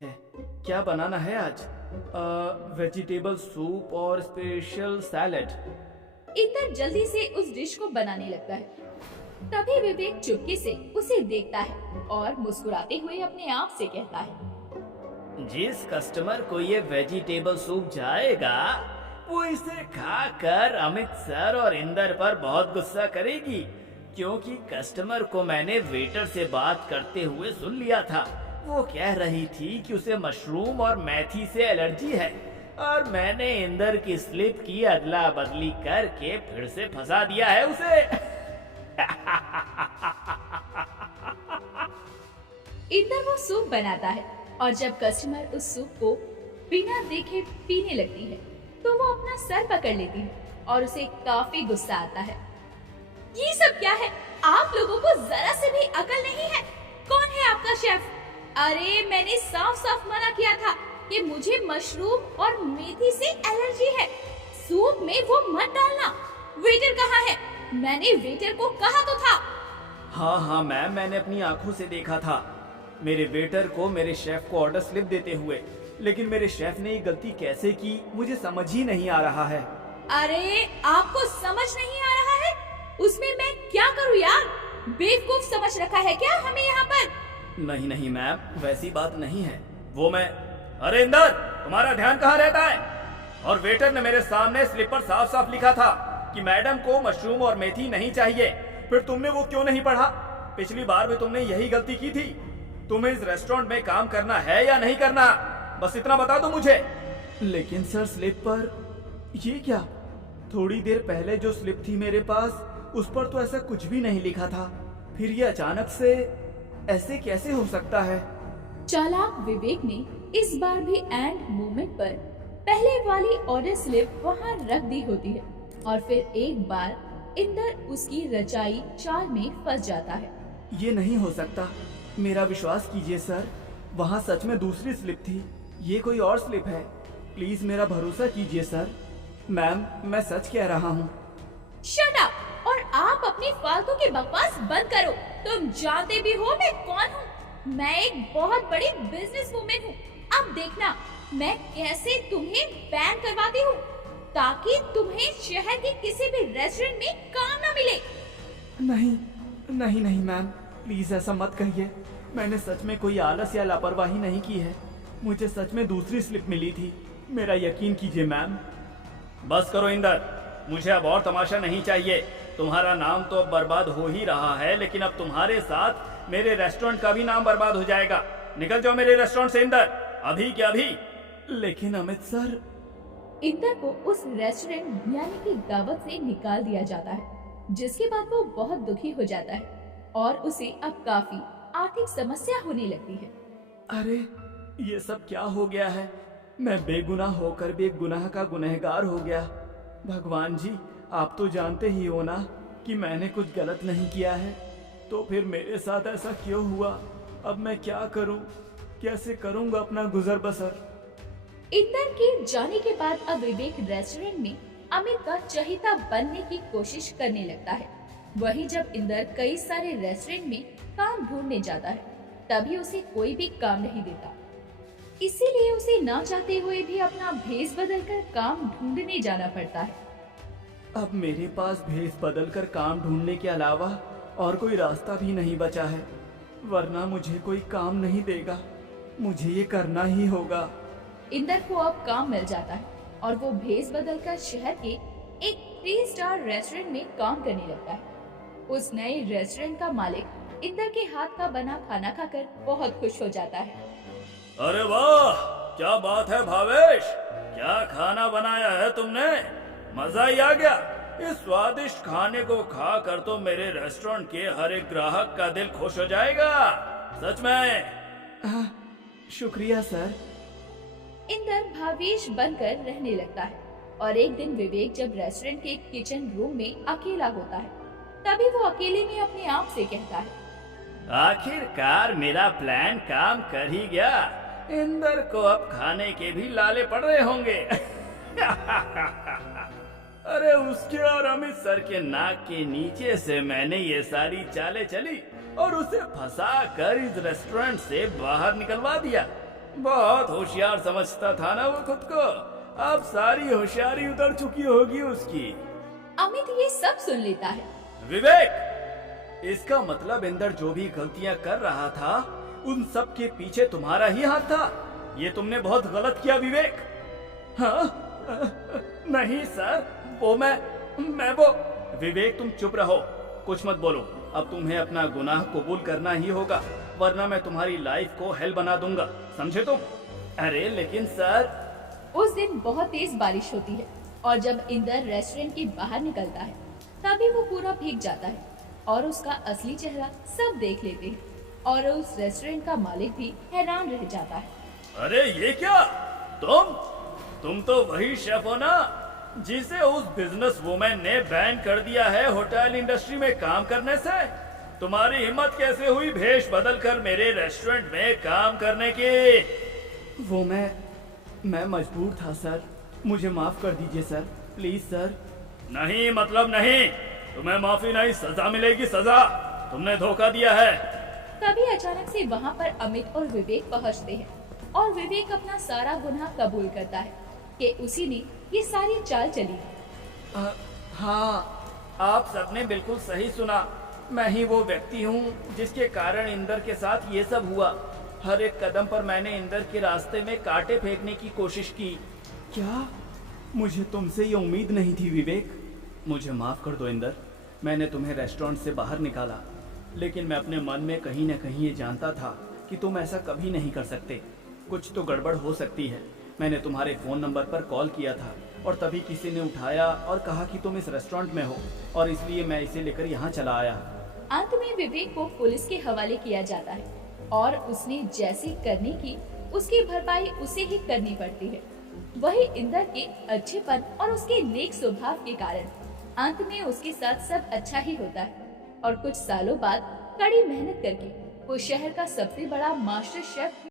क्या बनाना है आज? वेजिटेबल सूप और स्पेशल सैलेड। इंदर जल्दी से उस डिश को बनाने लगता है। तभी विवेक चुपके से उसे देखता है और मुस्कुराते हुए अपने आप से कहता है। जिस कस्टमर को ये वेजिटेबल सूप जाएगा वो इसे खाकर अमित सर और इंदर पर बहुत गुस्सा करेगी, क्योंकि कस्टमर को मैंने वेटर से बात करते हुए सुन लिया था। वो कह रही थी कि उसे मशरूम और मेथी से एलर्जी है और मैंने इंदर की स्लिप की अदला बदली करके फिर से फंसा दिया है उसे। इंदर वो सूप बनाता है और जब कस्टमर उस सूप को बिना देखे पीने लगती है तो वो अपना सर पकड़ लेती है और उसे काफी गुस्सा आता है। ये सब क्या है? आप लोगों को जरा से भी अकल नहीं है। कौन है आपका शेफ? अरे मैंने साफ साफ मना किया था कि मुझे मशरूम और मेथी से एलर्जी है। सूप में वो मत डालना। वेटर कहाँ है? मैंने वेटर को कहा तो था। हाँ मैम, मैंने अपनी आंखों से देखा था मेरे वेटर को मेरे शेफ को ऑर्डर स्लिप देते हुए, लेकिन मेरे शेफ ने ये गलती कैसे की मुझे समझ ही नहीं आ रहा है। अरे आपको समझ नहीं आ रहा है? उसमें मैं क्या करूँ यार? बेवकूफ समझ रखा है क्या हमें यहाँ पर? नहीं मैम, वैसी बात नहीं है। वो मैं अरे इंदर, तुम्हारा ध्यान कहाँ रहता है? और वेटर ने मेरे सामने स्लिप पर साफ साफ लिखा था कि मैडम को मशरूम और मेथी नहीं चाहिए। फिर तुमने वो क्यों नहीं पढ़ा? पिछली बार भी तुमने यही गलती की थी। तुम्हें इस रेस्टोरेंट में काम करना है या नहीं करना, बस इतना बता दो मुझे। लेकिन सर स्लिप पर ये क्या? थोड़ी देर पहले जो स्लिप थी मेरे पास उस पर तो ऐसा कुछ भी नहीं लिखा था। फिर ये अचानक से ऐसे कैसे हो सकता है? चालाक विवेक ने इस बार भी एंड मोमेंट पर पहले वाली ऑर्डर स्लिप वहाँ रख दी होती है और फिर एक बार इंदर उसकी रचाई चाल में फंस जाता है। ये नहीं हो सकता, मेरा विश्वास कीजिए सर, वहाँ सच में दूसरी स्लिप थी। ये कोई और स्लिप है। प्लीज मेरा भरोसा कीजिए सर। मैम, मैं सच कह रहा हूँ। शट अप और आप अपनी फालतू की बकवास बंद करो। तुम जानते भी हो मैं कौन हूँ। मैं एक बहुत बड़ी बिजनेस वुमेन हूँ। अब देखना मैं कैसे तुम्हें बैन करवाती हूँ ताकि तुम्हें शहर के किसी भी रेस्टोरेंट में काम न मिले। नहीं मैम, प्लीज ऐसा मत कहिए। मैंने सच में कोई आलस या लापरवाही नहीं की है। मुझे सच में दूसरी स्लिप मिली थी। मेरा यकीन कीजिए मैम। बस करो इंदर, मुझे अब और तमाशा नहीं चाहिए। तुम्हारा नाम तो अब बर्बाद हो ही रहा है, लेकिन अब तुम्हारे साथ मेरे रेस्टोरेंट का भी नाम बर्बाद हो जाएगा। निकल जाओ मेरे रेस्टोरेंट से इंदर, अभी क्या अभी। लेकिन अमित सर। इंदर को उस रेस्टोरेंट यानी कि दावत से निकाल दिया जाता है, जिसके बाद वो बहुत दुखी हो जाता है और उसे अब काफी आर्थिक समस्या होने लगती है। अरे ये सब क्या हो गया है? मैं बेगुनाह होकर भी एक गुनाह का गुनहगार हो गया। भगवान जी, आप तो जानते ही हो ना कि मैंने कुछ गलत नहीं किया है, तो फिर मेरे साथ ऐसा क्यों हुआ? अब मैं क्या करूं? कैसे करूंगा अपना गुजर बसर? इंदर के जाने के बाद अब विवेक रेस्टोरेंट में अमित का चहेता बनने की कोशिश करने लगता है। वही जब इंदर कई सारे रेस्टोरेंट में काम ढूंढने जाता है, तभी उसे कोई भी काम नहीं देता। इसीलिए उसे ना चाहते हुए भी अपना भेष बदलकर काम ढूंढने जाना पड़ता है। अब मेरे पास भेष बदलकर काम ढूंढने के अलावा और कोई रास्ता भी नहीं बचा है, वरना मुझे कोई काम नहीं देगा। मुझे ये करना ही होगा। इंदर को अब काम मिल जाता है और वो भेष बदलकर शहर के एक 3 स्टार रेस्टोरेंट में काम करने लगता है। उस नए रेस्टोरेंट का मालिक इंदर के हाथ का बना खाना खाकर बहुत खुश हो जाता है। अरे वाह, क्या बात है भावेश, क्या खाना बनाया है तुमने? मजा ही आ गया। इस स्वादिष्ट खाने को खाकर तो मेरे रेस्टोरेंट के हर एक ग्राहक का दिल खुश हो जाएगा, सच में। शुक्रिया सर। इंदर भावेश बनकर रहने लगता है और एक दिन विवेक जब रेस्टोरेंट के किचन रूम में अकेला होता है, तभी वो अकेले में अपने आप से कहता है, आखिरकार मेरा प्लान काम कर ही गया। इंदर को अब खाने के भी लाले पड़ रहे होंगे। अरे उसके और अमित सर के नाक के नीचे से मैंने ये सारी चालें चली और उसे फंसा कर इस रेस्टोरेंट से बाहर निकलवा दिया। बहुत होशियार समझता था ना वो खुद को। अब सारी होशियारी उतर चुकी होगी उसकी। अमित ये सब सुन लेता है। विवेक, इसका मतलब इंदर जो भी गलतियां कर रहा था उन सब के पीछे तुम्हारा ही हाथ था। ये तुमने बहुत गलत किया विवेक। हाँ? नहीं सर, वो मैं वो। विवेक तुम चुप रहो, कुछ मत बोलो। अब तुम्हें अपना गुनाह कबूल करना ही होगा, वरना मैं तुम्हारी लाइफ को हेल बना दूंगा, समझे तुम? अरे लेकिन सर। उस दिन बहुत तेज बारिश होती है और जब इंदर रेस्टोरेंट के बाहर निकलता है तभी वो पूरा भीग जाता है और उसका असली चेहरा सब देख लेते हैं और उस रेस्टोरेंट का मालिक भी हैरान रह जाता है। अरे ये क्या? तुम तो वही शेफ हो ना जिसे उस बिजनेस वुमेन ने बैन कर दिया है होटल इंडस्ट्री में काम करने से? तुम्हारी हिम्मत कैसे हुई भेष बदल कर मेरे रेस्टोरेंट में काम करने की? वो मैं मजबूर था सर, मुझे माफ कर दीजिए सर, प्लीज सर। नहीं मतलब नहीं, तुम्हें माफी नहीं, सजा मिलेगी, सजा। तुमने धोखा दिया है। तभी अचानक से वहाँ पर अमित और विवेक पहुँचते हैं और विवेक अपना सारा गुनाह कबूल करता है कि उसी ने ये सारी चाल चली। हाँ, आप सबने बिल्कुल सही सुना। मैं ही वो व्यक्ति हूँ जिसके कारण इंदर के साथ ये सब हुआ। हर एक कदम पर मैंने इंदर के रास्ते में कांटे फेंकने की कोशिश की। क्या? मुझे तुमसे ये उम्मीद नहीं थी विवेक। मुझे माफ कर दो इंदर, मैंने तुम्हें रेस्टोरेंट से बाहर निकाला, लेकिन मैं अपने मन में कहीं न कहीं ये जानता था कि तुम ऐसा कभी नहीं कर सकते। कुछ तो गड़बड़ हो सकती है। मैंने तुम्हारे फ़ोन नंबर पर कॉल किया था और तभी किसी ने उठाया और कहा कि तुम इस रेस्टोरेंट में हो, और इसलिए मैं इसे लेकर यहाँ चला आया। अंत में विवेक को पुलिस के हवाले किया जाता है और उसने जैसी करनी की उसकी भरपाई उसे ही करनी पड़ती है। वही इंदर के अच्छेपन और उसके नेक स्वभाव के कारण अंत में उसके साथ सब अच्छा ही होता है और कुछ सालों बाद कड़ी मेहनत करके वो शहर का सबसे बड़ा मास्टर शेफ